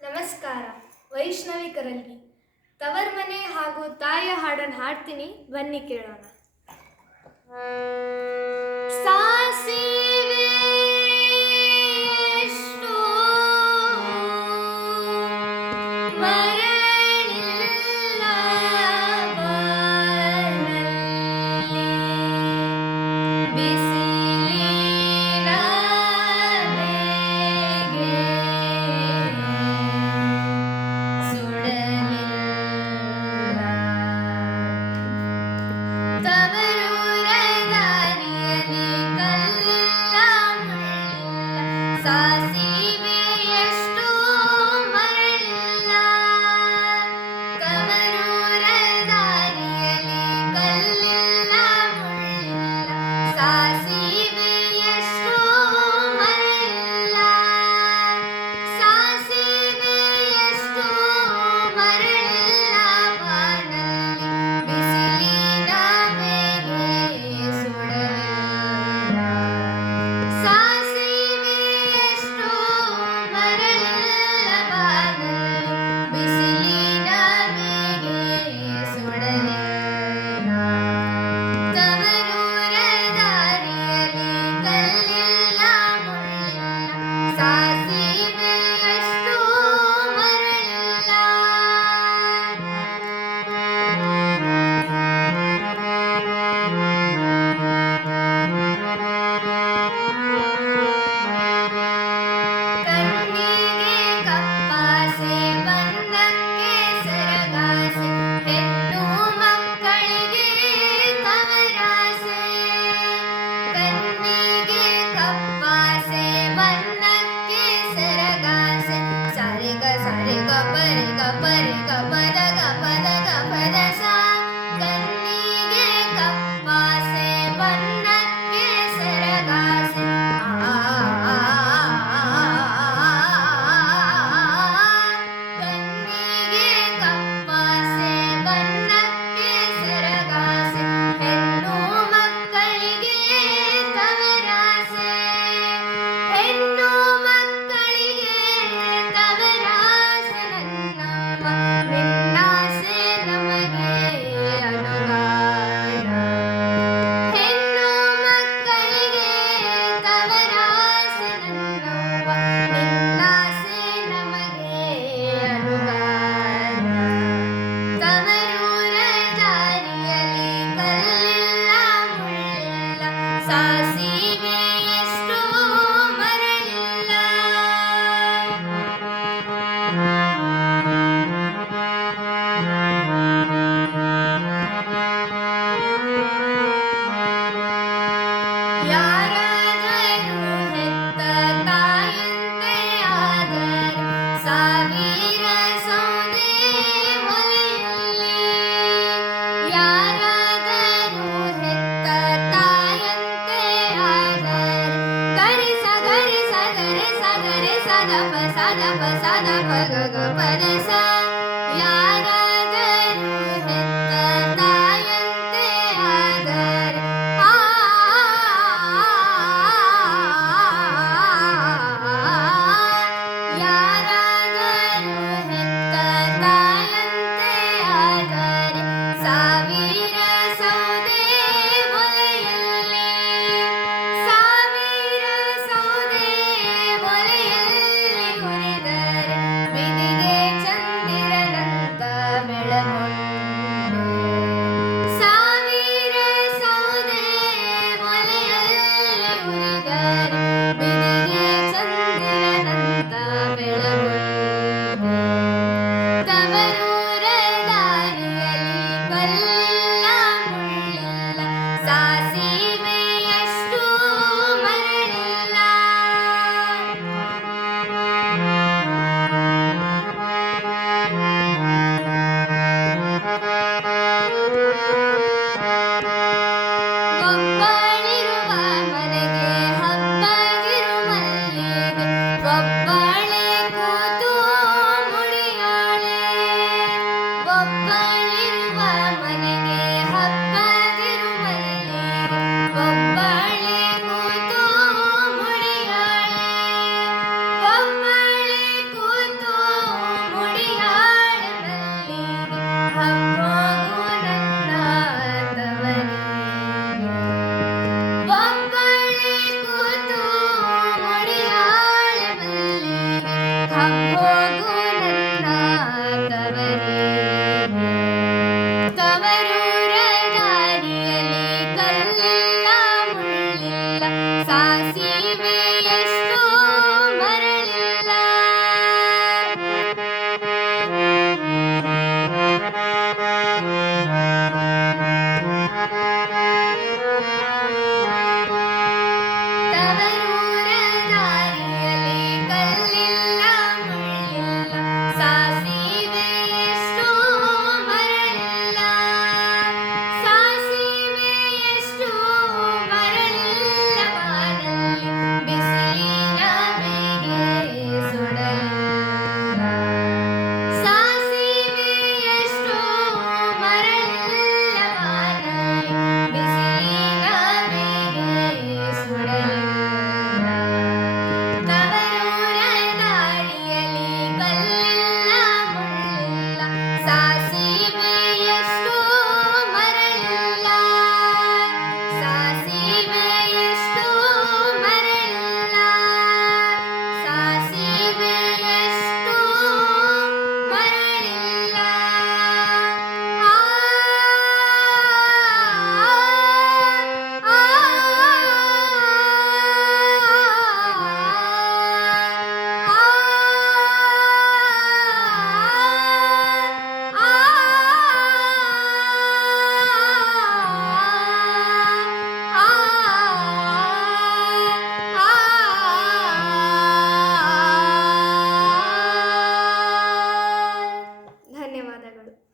ನಮಸ್ಕಾರ. ವೈಷ್ಣವಿ ಕರಲ್ಗಿ. ತವರ್ಮನೆ ಹಾಗೂ ತಾಯಿಯ ಹಾಡನ್ನು ಹಾಡ್ತೀನಿ, ಬನ್ನಿ ಕೇಳೋಣ. ಸಾಸಿವೆ ಎಷ್ಟು ಮರಳಿಲ್ಲ ಬಾನಲ್ಲಿ, ಬಿಸಿಲಿನ ಬೇಗೆ ಸುಡಲಿಲ್ಲ. ತವರೂರ ದಾರಿಯಲ್ಲಿ ಕಲ್ಲಿಲ್ಲ ಮುಳ್ಳಿಲ್ಲ, ಸಾಸಿವೆ ಎಷ್ಟು ಮರಳಿಲ್ಲ. ತವರೂರ ದಾರಿಯಲ್ಲಿ ಕಲ್ಲಿಲ್ಲ ಮುಳ್ಳಿಲ್ಲ, ಸಾಸಿವೆ ಎಷ್ಟು ಮರಳಿಲ್ಲ. ಸಾಸಿವೆ ಎಷ್ಟು ಮರಳಿಲ್ಲ ಬಾನಲ್ಲಿ, ಬಿಸಿಲಿನ ಬೇಗೆ ಸುಡಲಿಲ್ಲ. ಸಾಸಿವೆ ಎಷ್ಟು ಮರಳಿಲ್ಲ ಬಾನಲ್ಲಿ, ಬಿಸಿಲಿನ ಬೇಗೆ ಸುಡಲಿಲ್ಲ. ತವರೂರ ದಾರಿಯಲ್ಲಿ ಕಲ್ಲಿಲ್ಲ ಮುಳ್ಳಿಲ್ಲ, ಸಾಸಿವೆ ಎಷ್ಟು ಮರಳಿಲ್ಲ. ಕಣ್ಣಿಗೆ ಕಪ್ಪಾಸೆ, ಬಣ್ಣಕ್ಕೆ ಸರಗಾಸೆ, ಹೆಣ್ಣು ಮಕ್ಕಳಿಗೆ ತವರಾಸೆ. ಕಣ್ಣಿಗೆ ಕಪ್ಪಾಸೆ, ಬಣ್ಣಕ್ಕೆ ಸರಗಾಸೆ, ಸರಿಗ ಸರಿಗ ಪರಿಗ ಪರಿಗ ಪದಗ ಪದಗ ಪದಸ. ಕಣ್ಣಿಗೆ ಕಪ್ಪಾಸೆ, ಬಣ್ಣಕ್ಕೆ ಸರಗಾಸೆ, ಕಣ್ಣಿಗೆ ಕಪ್ಪಾಸೆ, ಬಣ್ಣಕ್ಕೆ ಸರಗಾಸೆ, ಹೆಣ್ಣು ಮಕ್ಕಳಿಗೆ ತವರಾಸೆ. ಹೆಣ್ಣು ಮಕ್ಕಳಿಗೆ ತವರಾಸೆ, ನನ್ನಮ್ಮ ನಿನ್ನಾಸೆ ನಮಗೆ ಅನುಗಾರ. ಹೆಣ್ಣು ಮಕ್ಕಳಿಗೆ ತವರಾಸೆ, ನನ್ನವ್ವ ನಿನ್ನಾಸೆ ನಮಗೆ ಅನುಗಾರ. ತವರೂರ ದಾರಿಯಲ್ಲಿ ಕಲ್ಲಿಲ್ಲ ಮುಳ್ಳಿಲ್ಲ, ಸಾಸಿವೆ ಎಷ್ಟು ಮರಳಿಲ್ಲ. ಯಾರಾದರೂ ಹೆತ್ತ ತಾಯಂತೆ ಆದರೆ, ಸಾವಿರ ಸೌದೆ ಒಲೆಯಲ್ಲಿ. ಯಾರಾದರೂ ಹೆತ್ತ ತಾಯಂತೆ ಆದರೆ, ಗರಿಸ ಗರಿಸ ಗರಿಸ ಗರಿಸ ದಪ ಸದಪ ಸದಪ ಗಗ ಪದಸ. ಯಾರಾದರೂ ಹೆತ್ತ ತಾಯಂತೆ ಆದರೆ, ಯಾರಾದರೂ ಹೆತ್ತ ತಾಯಂತೆ ಆದರೆ, ಸಾವಿರ ಸೌದೆ ಒಲೆಯಲ್ಲಿ. ಸಾವಿರ ಸೌದೆ ಒಲೆಯಲ್ಲಿ ಹುರಿದರೆ, ಬಿದಿಗೆ ಚಂದಿರನಂತ ಧನ್ಯವಾದಗಳು.